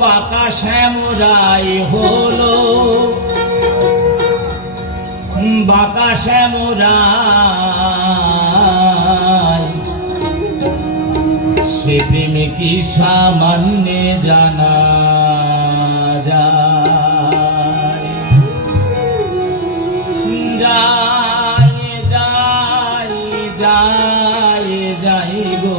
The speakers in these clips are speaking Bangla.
বাঁকা শ্যামরাই হলো। বাঁকা শ্যামরাই সে প্রেমে কি সামান্য জানা যাই যায় যাই যাই গো।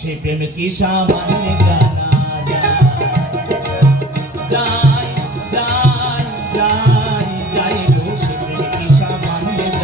সে প্রেম কি সামান্য